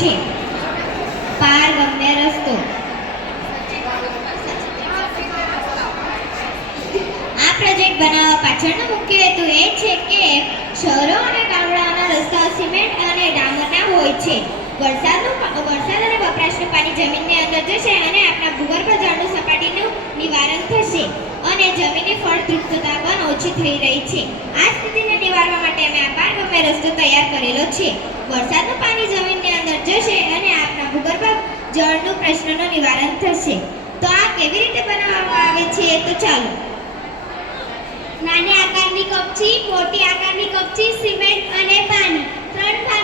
છે? પારગમ્ય રસ્તો. આ પ્રોજેક્ટ બનાવવા પાછળનો મુખ્ય હેતુ એ છે કે શહેરો અને ગામડાઓના રસ્તાઓ સિમેન્ટ અને ડામરના હોય છે. વરસાદ અને વપરાશનું પાણી જમીનની અંદર જશે અને આપણા ભૂગર્ભ જળનું સપાટીનું નિવારણ થશે અને જમીનની ફળદ્રુપતા પણ ઓછી થઈ રહી છે. આ સ્થિતિને નિવારવા માટે અમે આ પારગમ્ય રસ્તો તૈયાર કરેલો છે. વરસાદનું પાણી જમીનની અંદર જશે અને આપણા ભૂગર્ભ જળનું પ્રશ્નનું નિવારણ થશે. તો આ કેવી રીતે બનાવવામાં આવે છે તો ચાલો. નાની આકારની કપચી, મોટી આકારની કપચી, સિમેન્ટ અને પાણી 3 ભાગ